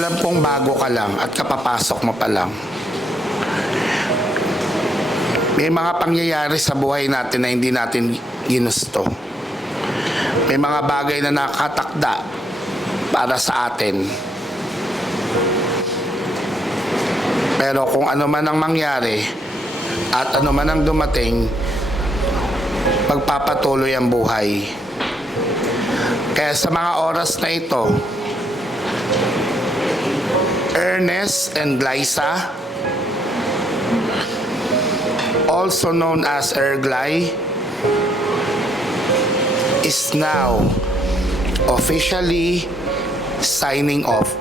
Alam kong bago ka lang at kapapasok mo pa lang. May mga pangyayari sa buhay natin na hindi natin ginusto. May mga bagay na nakatakda para sa atin. Pero kung ano man ang mangyari at ano man ang dumating, magpapatuloy ang buhay. Kaya sa mga oras na ito, Ernest and Glyza, also known as Erglay, is now officially signing off.